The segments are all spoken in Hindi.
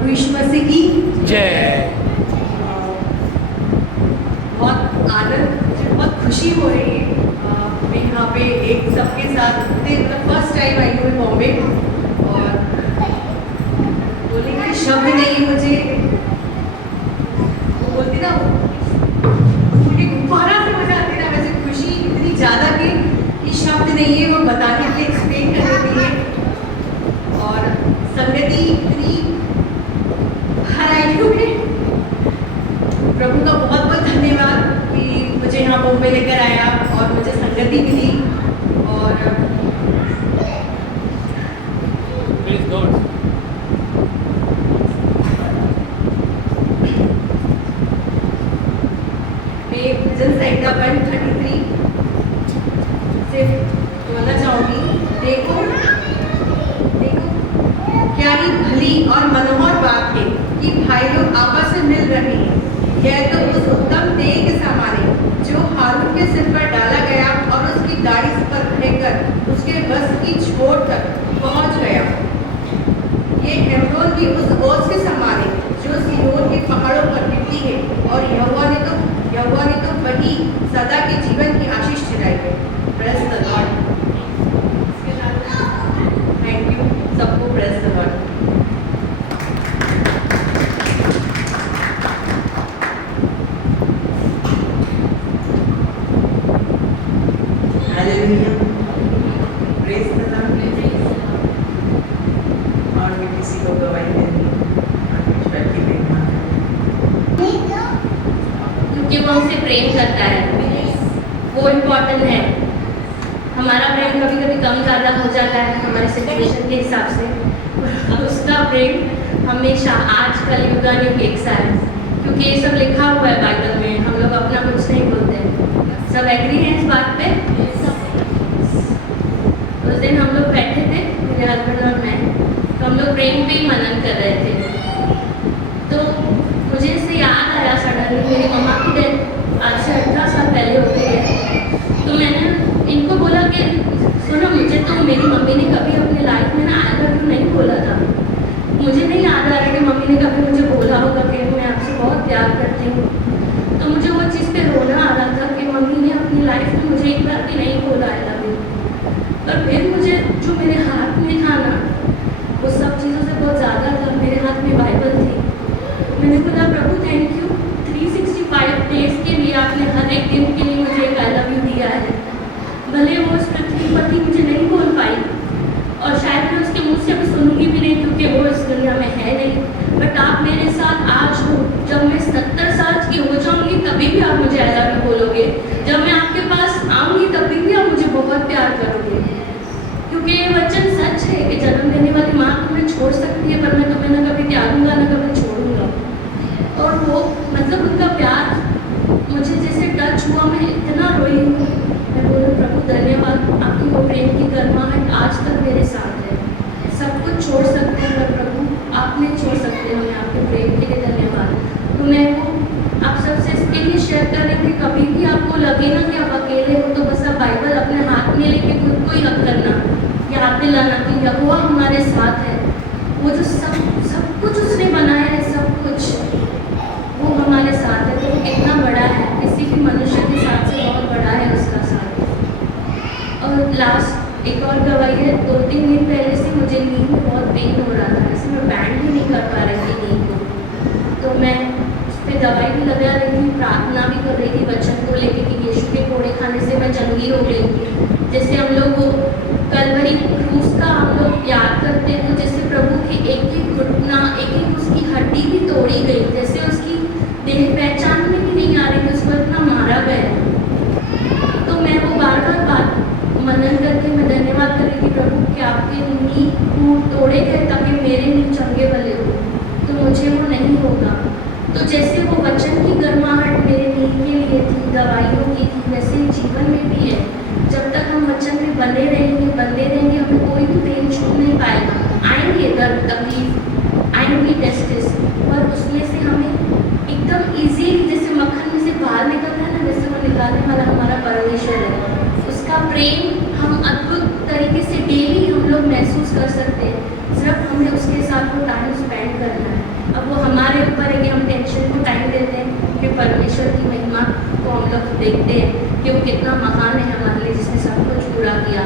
प्रभु यीशु मसीह की जय। बहुत आनंद, मुझे बहुत खुशी हो रही है। मैं यहाँ पे एक सबके साथ मतलब फर्स्ट टाइम आई हूँ बॉम्बे, और बोलने के शब्द नहीं मुझे, वो बोलती ना मुझे गुब्बारा से मजा आती है ना, वैसे खुशी इतनी ज़्यादा कि शब्द नहीं है वो बताने के लिए, एक्सप्लेन करने के लिए। और संगति इतनी हर आयु में, प्रभु का बहुत बहुत धन्यवाद कि मुझे यहाँ बॉम्बे लेकर आया और मुझे संगति मिली। और प्लीज गॉड। मैं भजन संहिता 133 से बोलना चाहूँगी। देखो देखो क्या ही भली और मनोहर बात है कि भाई लोग आपस में मिल रहे हैं। यह तो उस उत्तम तेल के समान है जो हारून के सिर पर डाला गया और उसकी दाढ़ी पर बहकर उसके बस की छोर तक पहुंच गया। ये हेब्रोन की उस ओस के समान है जो सीहोन के पहाड़ों पर गिरती है, और यहोवा ने तो वही सदा के जीवन की आशीष ठहराई है। Praise the Lord. Thank you सबको। Praise the Lord. Hallelujah, praise the Lord. और मैं किसी को गवाही देनी बैठी देखना, क्योंकि वो हमसे प्रेम करता है, वो इम्पोर्टेंट है। हमारा प्रेम कभी कभी कम ज़्यादा हो जाता है हमारे सिचुएशन के हिसाब से, उसका प्रेम हमेशा आज कल युगानुग एक सा है। क्योंकि ये सब लिखा हुआ है बाइबल में, हम लोग अपना कुछ नहीं बोलते। सब एग्री हैं इस बात पे? उस दिन हम लोग बैठे थे, मेरे हस्बैंड और मैं, तो हम लोग प्रेम पे ही मनन कर रहे थे। तो मुझे इससे याद आया सडनली, मेरी मम्मा की डेथ आज से 18 साल पहले हो गई है। तो मैंने इनको बोला कि सुनो, मुझे तो मेरी मम्मी ने कभी अपनी लाइफ में ना आई लव यू नहीं बोला था। मुझे नहीं याद आ रहा कि मम्मी ने कभी मुझे बोला होगा कि मैं आपसे बहुत प्यार करती हूँ। तो मुझे वो चीज़ पे रोना आ रहा था कि मम्मी ने अपनी लाइफ में मुझे एक बार भी नहीं बोला आई लव यू। पर फिर मुझे जो मेरे हाथ में था ना, वो सब चीज़ों से बहुत ज़्यादा था। मेरे हाथ में बाइबल थी। मैंने बोला प्रभु थैंक यू, 365 डेज के लिए आपने हर एक दिन के लिए मुझे एक आई लव यू दिया है। भले वो उस पृथ्वी पर थी, मुझे नहीं बोल पाई, और शायद मैं उसके मुँह से भी सुनूंगी भी नहीं, क्योंकि वो इस दुनिया में है नहीं। बट आप मेरे साथ आज हो। जब मैं 70 साल की हो जाऊंगी तभी भी आप मुझे आई लव यू बोलोगे। जब मैं आपके पास आऊँगी तभी भी आप मुझे बहुत प्यार करोगे। क्योंकि ये वचन सच है कि जन्म देने वाली माँ तुम्हें छोड़ सकती है, पर मैं तुम्हें न कभी त्यागूंगा न कभी छोड़ूंगा। और वो मतलब उनका प्यार मुझे जैसे टच हुआ, मैं इतना रोई हूँ। मैं बोलूँ प्रभु धन्यवाद, आपकी वो प्रेम की गर्माहट आज तक मेरे साथ है। सब कुछ छोड़ सकते हैं पर प्रभु आप नहीं छोड़ सकते हमें, आपके प्रेम के लिए धन्यवाद। तो मैं वो आप सबसे इसके लिए शेयर करें कि कभी भी आपको लगे ना कि आप अकेले हो, तो बस आप बाइबल अपने हाथ में लेके खुद को याद करना, याद दिलाना कि यहोवा हमारे साथ है। वो जो सब कुछ उसने बनाया है, सब कुछ वो हमारे साथ है। तो वो कितना बड़ा है, किसी भी मनुष्य के साथ से बहुत बड़ा है उसका साथ। और लास्ट एक और गवाही है। 2-3 दिन पहले से मुझे नींद में बहुत पेन हो रहा था, ऐसे मैं बैंड भी नहीं कर पा रही थी नींद को। तो मैं उस पर दवाई भी लगा रही थी, प्रार्थना भी कर रही थी वचन को लेके कि यीशु के कोड़े खाने से मैं चंगी हो गई। जैसे हम लोग वो कलवरी क्रूस का हम लोग याद करते हैं, तो जैसे प्रभु की एक एक घुटना, एक एक उसकी हड्डी भी तोड़ी गई, जैसे उसकी देह पहचान में भी नहीं आ रही थी, उसको इतना मारा गया। तो मैं वो बार बार बात मनन करके मैं धन्यवाद कर रही थी प्रभु कि आपके नींव तोड़े गए ताकि मेरे नींव चंगे भले हो, तो मुझे वो नहीं होगा। तो जैसे वो वचन की गर्माहट मेरे नींव के लिए थी, दवाइयों की थी, वैसे जीवन में भी है। जब तक हम वचन में बने रहेंगे, हमें कोई भी पेन छू नहीं पाएगा। आएंगे दर्द, तकलीफ, आएंगी टेस्टिस, पर उसमें से देखते हैं कि वो कितना महान है हमारे लिए, जिसने सब कुछ पूरा किया।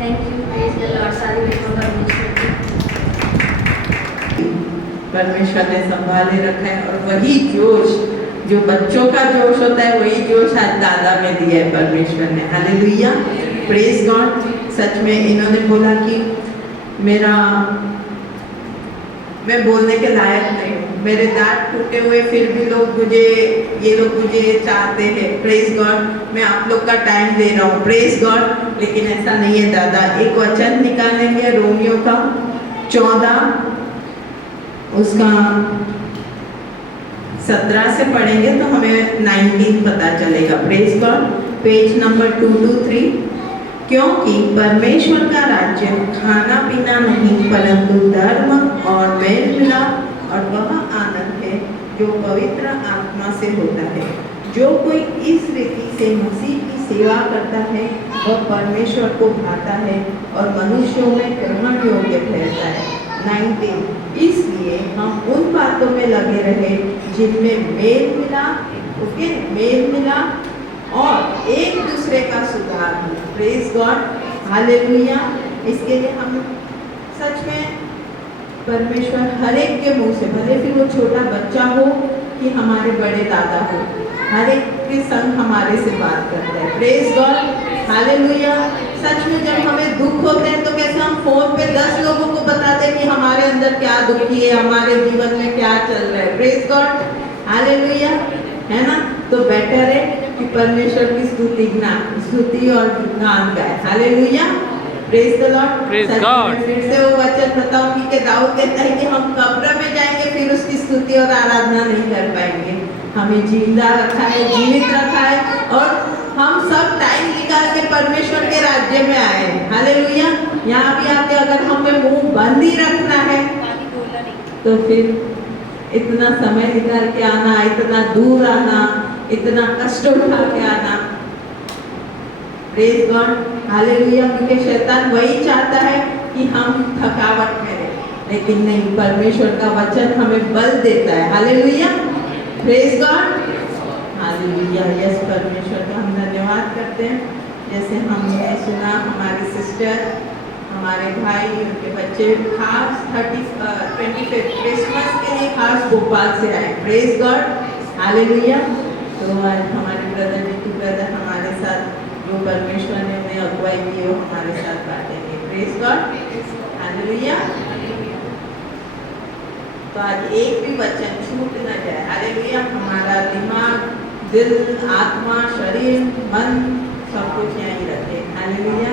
Thank you, praise the Lord. सारी महिमा परमेश्वर की। परमेश्वर ने संभाले रखा है, और वही जोश जो बच्चों का जोश होता है, वही जोश आज दादा में दिया है परमेश्वर ने। Hallelujah, praise God. सच में इन्होंने बोला कि मैं बोलने के लायक नहीं हूँ, मेरे दांत टूटे हुए, फिर भी ये लोग मुझे चाहते हैं। प्रेज गॉड, मैं आप लोग का टाइम दे रहा हूँ। प्रेज गॉड, लेकिन ऐसा नहीं है दादा। एक वचन निकालेंगे रोमियो का 14 उसका 17 से पढ़ेंगे तो हमें 19 पता चलेगा। Praise God, page number 223। क्योंकि परमेश्वर का राज्य खाना पीना नहीं, परंतु धर्म और मेल मिलाप और वह आनंद है जो पवित्र आत्मा से होता है। जो कोई इस रीति से मसीह की सेवा करता है वह परमेश्वर को भाता है और मनुष्यों में ग्रहण योग्य ठहरता है। 19, इसलिए हम उन बातों में लगे रहे जिनमें मेल मिला और एक दूसरे का सुधार हो। Praise God, hallelujah. इसके लिए हम सच में परमेश्वर हर एक के मुंह से, भले फिर वो छोटा बच्चा हो कि हमारे बड़े दादा हो, हर एक के संग हमारे से बात करता है। Praise God, hallelujah. सच में जब हमें दुख होते हैं तो कैसे हम फोन पे 10 लोगों को बताते हैं कि हमारे अंदर क्या दुखी है, हमारे जीवन में क्या चल रहा है। प्रेज गॉड, हालेलुया, है ना। तो बेटर है कि परमेश्वर की स्तुति और गान गाए। Hallelujah, praise the Lord. Praise God। फिर से वो वचन बताऊंगी कि दाऊद कहता है कि हम कब्र में जाएंगे फिर उसकी स्तुति और आराधना नहीं कर पाएंगे। हमें जिंदा रखा है, जीवित रखा है, और हम सब टाइम निकाल के परमेश्वर के राज्य में आए। हालेलुया। यहाँ भी आके अगर हमें मुंह बंद ही रखना है तो फिर इतना समय निकाल के आना, इतना दूर आना, इतना कष्ट उठा के आना। Praise God, hallelujah. क्योंकि शैतान वही चाहता है कि हम थकावट में रहें, लेकिन नहीं, परमेश्वर का वचन हमें बल देता है। Hallelujah, praise God, hallelujah. Yes, परमेश्वर का हम धन्यवाद करते हैं। जैसे हमने सुना, हमारी सिस्टर, हमारे भाई, उनके बच्चे खास 25 क्रिसमस के लिए खास भोपाल से आए। Praise God, hallelujah. तो आज हमारे ब्रदर हमारे साथ, जो परमेश्वर ने उन्हें अगुवाई की, वो हमारे साथ बांटेंगे। Praise God, hallelujah. तो आज एक भी वचन छूट न जाए। हालेलुया। हमारा दिमाग, दिल, आत्मा, शरीर, मन सब कुछ यहीं रखे। हालेलुया।